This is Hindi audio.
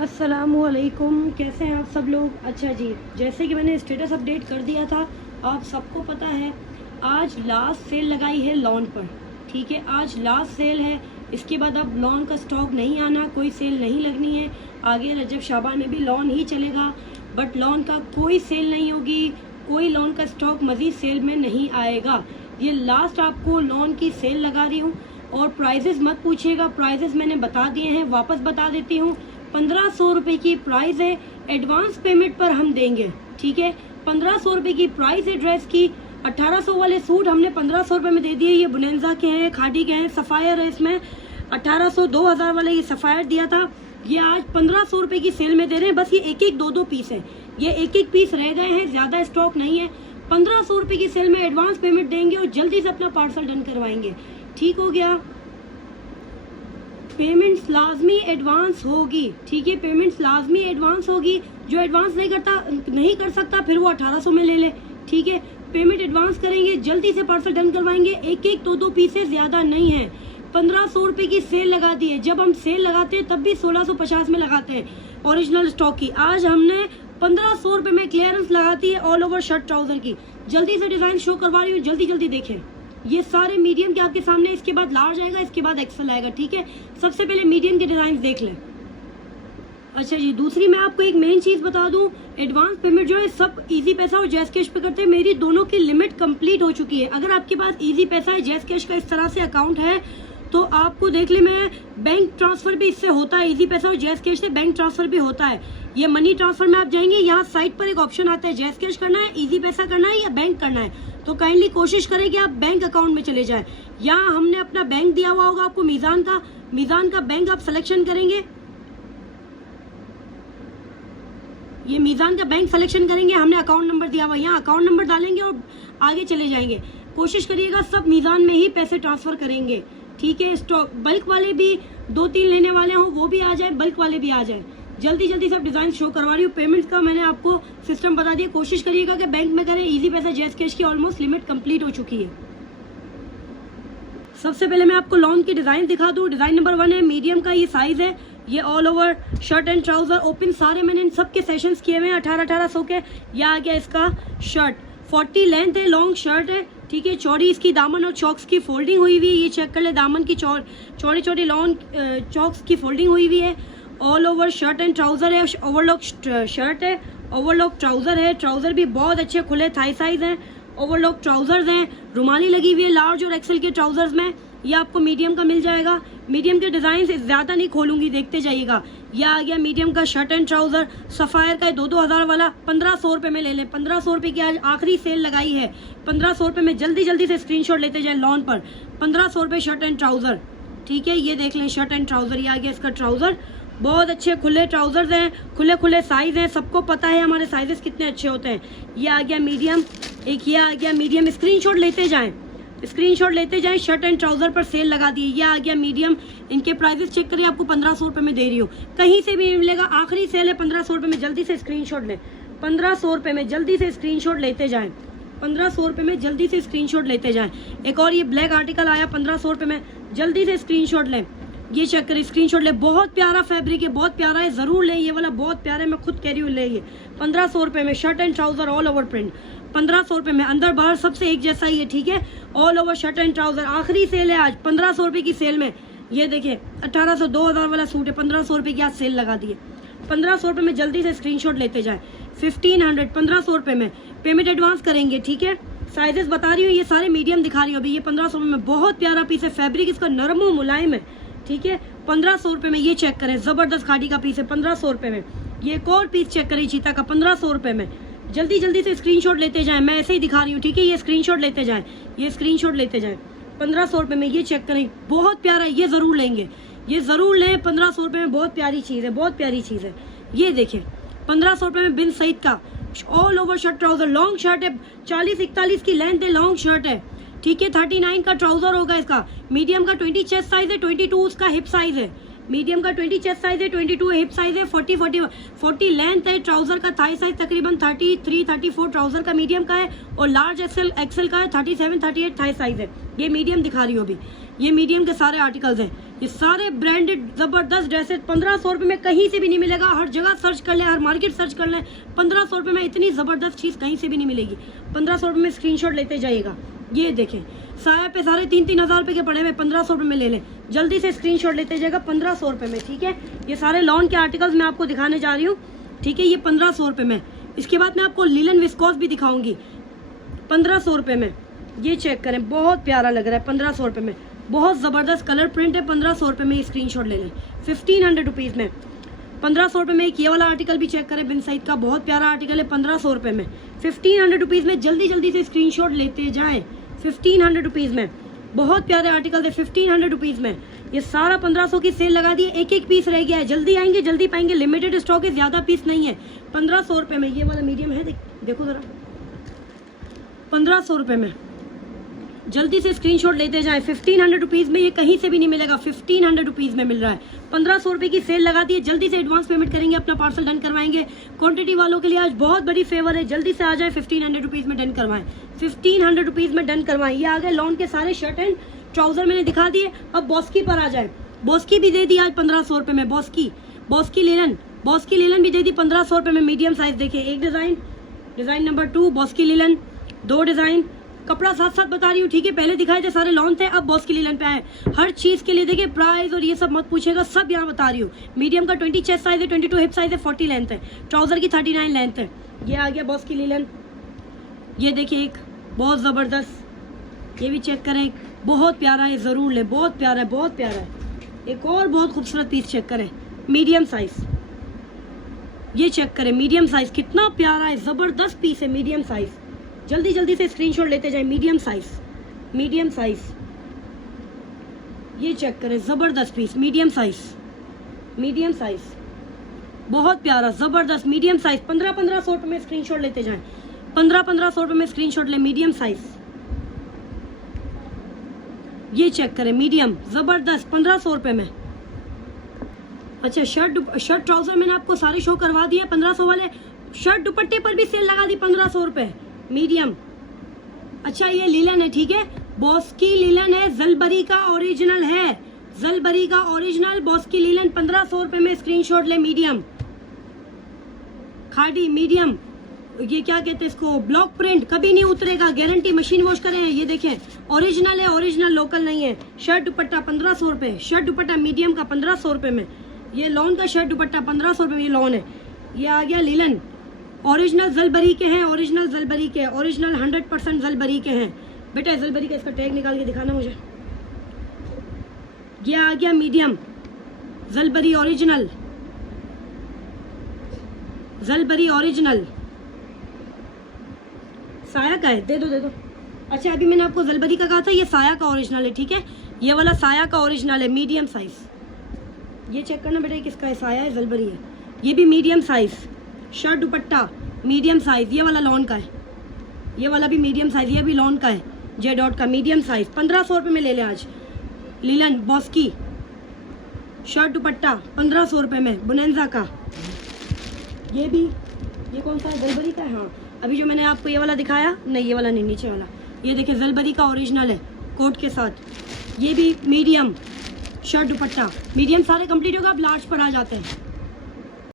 अस्सलामुअलैकुम, कैसे हैं आप सब लोग। अच्छा जी, जैसे कि मैंने स्टेटस अपडेट कर दिया था, आप सबको पता है आज लास्ट सेल लगाई है लॉन पर। ठीक है, आज लास्ट सेल है, इसके बाद अब लॉन का स्टॉक नहीं आना, कोई सेल नहीं लगनी है। आगे रजब शाबान में भी लॉन ही चलेगा, बट लॉन का कोई सेल नहीं होगी, कोई लॉन का स्टॉक मज़ीद सेल में नहीं आएगा। ये लास्ट आपको लॉन की सेल लगा रही हूँ। और प्राइजेस मत पूछिएगा, प्राइजेस मैंने बता दिए हैं, वापस बता देती हूँ। 1500 रुपये की प्राइस है, एडवांस पेमेंट पर हम देंगे। ठीक है, 1500 रुपये की प्राइस है ड्रेस की। 1800 वाले सूट हमने 1500 रुपये में दे दिए। ये बुनेंजा के हैं, खादी के हैं, सफ़ायर है इसमें। 1800 2000 वाले ये सफ़ायर दिया था, ये आज 1500 रुपये की सेल में दे रहे हैं। बस ये एक एक दो पीस है, ये एक एक पीस रह गए हैं, ज़्यादा स्टॉक नहीं है। 1500 रुपये की सेल में एडवांस पेमेंट देंगे और जल्दी से अपना पार्सल डन करवाएंगे। ठीक हो गया, पेमेंट्स लाजमी एडवांस होगी। ठीक है, पेमेंट्स लाजमी एडवांस होगी। जो एडवांस नहीं कर सकता फिर वो 1800 में ले ले। ठीक है, पेमेंट एडवांस करेंगे, जल्दी से पार्सल डन करवाएंगे। एक एक दो पीसेस ज़्यादा नहीं है। 1500 रुपये की सेल लगा दी है। जब हम सेल लगाते हैं तब भी 1650 में लगाते हैं ओरिजिनल स्टॉक की। आज हमने 1500 रुपये में क्लियरेंस लगाती है ऑल ओवर शर्ट ट्राउजर की। जल्दी से डिज़ाइन शो करवा रही हूँ, जल्दी जल्दी देखें। ये सारे मीडियम के आपके सामने, इसके बाद लार्ज आएगा, इसके बाद एक्सेल आएगा। ठीक है, सबसे पहले मीडियम के डिज़ाइन देख लें। अच्छा जी, दूसरी मैं आपको एक मेन चीज़ बता दूं, एडवांस पेमेंट जो है सब इजी पैसा और जैस कैश पे करते हैं। मेरी दोनों की लिमिट कंप्लीट हो चुकी है। अगर आपके पास इजी पैसा है, जैस कैश का इस तरह से अकाउंट है, तो आपको देख ले, मैं बैंक ट्रांसफ़र भी इससे होता है। इजी पैसा और जैस कैश से बैंक ट्रांसफ़र भी होता है। ये मनी ट्रांसफ़र में आप जाएंगे, यहाँ साइड पर एक ऑप्शन आता है, जैस कैश करना है, इजी पैसा करना है या बैंक करना है। तो काइंडली कोशिश करें कि आप बैंक अकाउंट में चले जाएं। यहाँ हमने अपना बैंक दिया हुआ होगा आपको, मीज़ान का बैंक आप सिलेक्शन करेंगे। ये मीज़ान का बैंक सिलेक्शन करेंगे, हमने अकाउंट नंबर दिया हुआ, यहाँ अकाउंट नंबर डालेंगे और आगे चले जाएंगे। कोशिश करिएगा सब मीज़ान में ही पैसे ट्रांसफ़र करेंगे। ठीक है, स्टॉक बल्क वाले भी 2-3 लेने वाले हों वो भी आ जाए, बल्क वाले भी आ जाए। जल्दी जल्दी सब डिज़ाइन शो करवा रही हूँ। पेमेंट्स का मैंने आपको सिस्टम बता दिया। कोशिश करिएगा कि बैंक में करें। इजी पैसा जैस कैश की ऑलमोस्ट लिमिट कंप्लीट हो चुकी है। सबसे पहले मैं आपको लॉन की डिज़ाइन दिखा दूँ। डिज़ाइन नंबर 1 है, मीडियम का ये साइज़ है। ये all over shirt and trouser open सारे मैंने इन सब के सेशंस किए हुए हैं 1800 के। यह आ गया इसका शर्ट, 40 लेंथ है, लॉन्ग शर्ट है। ठीक है, चौड़ी इसकी दामन और चॉक्स की फोल्डिंग हुई हुई है। ये चेक कर ले, दामन की चौड़ी चौड़ी लॉन्ग चॉक्स की फोल्डिंग हुई हुई है। All over shirt and trouser है, ओवरलॉक शर्ट है, ओवरलॉक ट्राउज़र है। ट्राउज़र भी बहुत अच्छे खुले थाई साइज़ हैं, ओवरलॉक ट्राउज़र्स हैं, रुमाली लगी हुई है लार्ज और एक्सेल के ट्राउज़र्स में। ये आपको मीडियम का मिल जाएगा। मीडियम के डिज़ाइन ज़्यादा नहीं खोलूंगी, देखते जाइएगा। यह आ गया मीडियम का शर्ट एंड ट्राउज़र, सफ़ायर का 2-2000 वाला 1500 रुपये में ले लें। 1500 रुपये की आज आखिरी सेल लगाई है। 1500 रुपये में जल्दी जल्दी से स्क्रीनशॉट लेते जाएं लॉन पर। 1500 रुपये शर्ट एंड ट्राउज़र। ठीक है, ये देख लें शर्ट एंड ट्राउज़र। ये आ गया इसका ट्राउज़र, बहुत अच्छे खुले ट्राउज़र्स हैं, खुले खुले साइज़ हैं। सबको पता है हमारे साइजेस कितने अच्छे होते हैं। ये आ गया मीडियम, एक ये आ गया मीडियम। स्क्रीनशॉट लेते जाएं, स्क्रीनशॉट लेते जाएं। शर्ट एंड ट्राउज़र पर सेल लगा दी है। ये आ गया मीडियम। इनके प्राइसेस चेक करिए, आपको 1500 रुपये में दे रही हूँ, कहीं से भी नहीं मिलेगा। आखिरी सेल है 1500 रुपये में, जल्दी से स्क्रीनशॉट लें। 1500 रुपये में जल्दी से स्क्रीनशॉट लेते जाएं। 1500 रुपये में जल्दी से स्क्रीनशॉट लेते जाएं। एक और ये ब्लैक आर्टिकल आया 1500 रुपये में, जल्दी से स्क्रीनशॉट लें। ये चेक करें, स्क्रीनशॉट ले। बहुत प्यारा फैब्रिक है, बहुत प्यारा है, ज़रूर लें। ये वाला बहुत प्यारा है, मैं खुद कह रही हूँ ले। ये 1500 रुपये में shirt and trouser all over print, 1500 रुपये में, अंदर बाहर सबसे एक जैसा ही है। ठीक है, all over shirt and trouser. आखिरी सेल है आज 1500 रुपये की सेल में। ये देखिए 1800 2000 वाला सूट है, 1500 रुपये की आज सेल लगा दी है। 1500 रुपये में जल्दी से स्क्रीनशॉट लेते जाएं। 1500 1500 रुपये में पेमेंट एडवांस करेंगे। ठीक है, साइजेस बता रही हूँ, ये सारे मीडियम दिखा रही हूँ अभी। ये 1500 रुपये में बहुत प्यारा पीस है, फैब्रिक इसका नरम और मुलायम है। ठीक है, 1500 रुपये में ये चेक करें, ज़बरदस्त खादी का पीस है 1500 रुपये में। ये एक और पीस चेक करें चीता का 1500 रुपये में। जल्दी जल्दी से स्क्रीनशॉट लेते जाएं, मैं ऐसे ही दिखा रही हूँ। ठीक है, ये स्क्रीनशॉट लेते जाएं, ये स्क्रीनशॉट लेते जाएं। 1500 रुपये में ये चेक करें, बहुत प्यारा है, ये ज़रूर लेंगे, ये ज़रूर लें। 1500 रुपये में बहुत प्यारी चीज़ है, बहुत प्यारी चीज़ है। ये देखें 1500 रुपये में बिन सईद का all over shirt trouser, long shirt है, 40-41 की लेंथ है, लॉन्ग शर्ट है। ठीक है, 39 का ट्राउज़र होगा इसका। मीडियम का 20 चेस्ट साइज़ है, 22 उसका हिप साइज़ है। मीडियम का 20 चेस्ट साइज है, 22 हिप साइज है, 40 लेंथ है। ट्राउजर का थाई साइज तकरीबन 33-34 ट्राउजर का मीडियम का है और लार्ज एक्सेल का है 37-38 थाई साइज है। ये मीडियम दिखा रही हूँ अभी, ये मीडियम के सारे आर्टिकल्स हैं। ये सारे ब्रांडेड जबरदस्त ड्रेसेस 1500 रुपये में कहीं से भी नहीं मिलेगा। हर जगह सर्च कर ले, हर मार्केट सर्च कर ले, 1500 रुपये में इतनी ज़बरदस्त चीज़ कहीं से भी नहीं मिलेगी। 1500 रुपये में स्क्रीनशॉट लेते जाइएगा। ये देखें साया पे सारे 3-3 हज़ार रुपये के पड़े हुए, 1500 रुपये में ले लें। जल्दी से स्क्रीनशॉट लेते जाइएगा 1500 रुपये में, ठीक है। ये सारे लॉन के आर्टिकल्स मैं आपको दिखाने जा रही हूँ, ठीक है। ये 1500 रुपये में। इसके बाद मैं आपको लिलन विस्कोस भी दिखाऊंगी 1500 रुपये में। ये चेक करें, बहुत प्यारा लग रहा है 1500 रुपये में। बहुत ज़बरदस्त कलर प्रिंट है, 1500 रुपये में स्क्रीनशॉट ले लें। 1500 रुपीज़ में 1500 रुपये में एक ये वाला आर्टिकल भी चेक करें, बिन सईद का बहुत प्यारा आर्टिकल है 1500 रुपये में। 1500 रुपीज़ में जल्दी से स्क्रीनशॉट लेते जाएं। 1500 रुपीज़ में बहुत प्यारे आर्टिकल है 1500 रुपीज़ में। ये सारा 1500 की सेल लगा दी है, एक पीस रह गया है। जल्दी आएंगे जल्दी पाएंगे, लिमिटेड स्टॉक है, ज़्यादा पीस नहीं है। 1500 रुपये में ये वाला मीडियम है, देखो ज़रा 1500 रुपये में। जल्दी से स्क्रीनशॉट लेते जाएं। 1500 रुपीज़ में ये कहीं से भी नहीं मिलेगा, 1500 रुपीज़ में मिल रहा है। 1500 रुपये की सेल लगा दी है। जल्दी से एडवांस पेमेंट करेंगे, अपना पार्सल डन करवाएंगे। क्वांटिटी वालों के लिए आज बहुत बड़ी फेवर है, जल्दी से आ जाए। 1500 रुपीज़ में डन करवाएं, 1500 रुपीज़ में डन करवाएं। ये आ गए लॉन के सारे शर्ट एंड ट्राउजर मैंने दिखा दिए। अब बॉस्की पर आ जाए। बॉस्की भी दे दी आज 1500 रुपये में। बॉस्की लिलन भी दे दी 1500 रुपये में। मीडियम साइज देखिए, एक design number 2 Bosky linen, 2 design. कपड़ा साथ साथ बता रही हूँ, ठीक है। पहले दिखाए थे सारे लॉन थे, अब बॉस्की लिलन पे आए। हर चीज़ के लिए देखिए प्राइस और ये सब मत पूछेगा, सब यहाँ बता रही हूँ। मीडियम का 20 चेस्ट साइज है, 22 हिप साइज है, 40 लेंथ है। ट्राउजर की 39 लेंथ है। ये आ गया बॉस्की लिलन। ये देखिए एक बहुत ज़बरदस्त, ये भी चेक करें, बहुत प्यारा है, ज़रूर ले, बहुत प्यारा है। एक और बहुत खूबसूरत पीस चेक करें, मीडियम साइज। ये चेक करें मीडियम साइज, कितना प्यारा है, ज़बरदस्त पीस है मीडियम साइज। जल्दी से स्क्रीनशॉट लेते जाए। मीडियम साइज ये चेक करें, ज़बरदस्त पीस, मीडियम साइज बहुत प्यारा ज़बरदस्त मीडियम साइज। 1500 रुपये में स्क्रीनशॉट लेते जाएं। 1500 रुपये में स्क्रीनशॉट ले, मीडियम साइज। ये चेक करें, मीडियम ज़बरदस्त 1500 रुपये में। अच्छा शर्ट ट्राउजर मैंने आपको सारे शो करवा दिए 1500 वाले। शर्ट दुपट्टे पर भी सेल लगा दी 1500 रुपये मीडियम। अच्छा ये लिलन है, ठीक है, बॉस्की लिलन है, जलबरी का ओरिजिनल है, बॉस्की लिलन 1500 रुपये में स्क्रीनशॉट ले। मीडियम खादी मीडियम, ये क्या कहते हैं इसको, ब्लॉक प्रिंट, कभी नहीं उतरेगा, गारंटी, मशीन वॉश करें। ये देखें ओरिजिनल है, ओरिजिनल लोकल नहीं है। शर्ट दुपट्टा 1500 रुपये, शर्ट दुपट्टा मीडियम का 1500 रुपये में। ये लॉन का शर्ट दुपट्टा 1500 रुपये में, ये लॉन है। ये आ गया लिलन, ओरिजिनल जलबरी के हैं, ओरिजिनल 100% जलबरी के हैं। बेटा जलबरी का इसका टैग निकाल के दिखाना मुझे। ये आ गया मीडियम जलबरी ओरिजिनल, साया का है, दे दो। अच्छा अभी मैंने आपको जलबरी का कहा था, ये साया का ओरिजिनल है, ठीक है। ये वाला साया का ओरिजिनल है, मीडियम साइज। ये चेक करना बेटा किसका है, साया है, जलबरी है। ये भी मीडियम साइज। शर्ट दुपट्टा मीडियम साइज, ये वाला लॉन का है, ये वाला भी मीडियम साइज, ये भी लॉन का है, जे डॉट का मीडियम साइज। 1500 रुपये में ले लें आज। लिलन बॉस्की शर्ट दुपट्टा 1500 रुपये में, बुनेंजा का। ये कौन सा है, जलबरी का है। हाँ अभी जो मैंने आपको ये वाला दिखाया, नहीं ये वाला नहीं, नीचे वाला, ये देखिए जलबरी का ओरिजिनल है कोट के साथ। ये भी मीडियम शर्ट दुपट्टा, मीडियम सारे कंप्लीट होगा, अब लार्ज पर आ जाते हैं।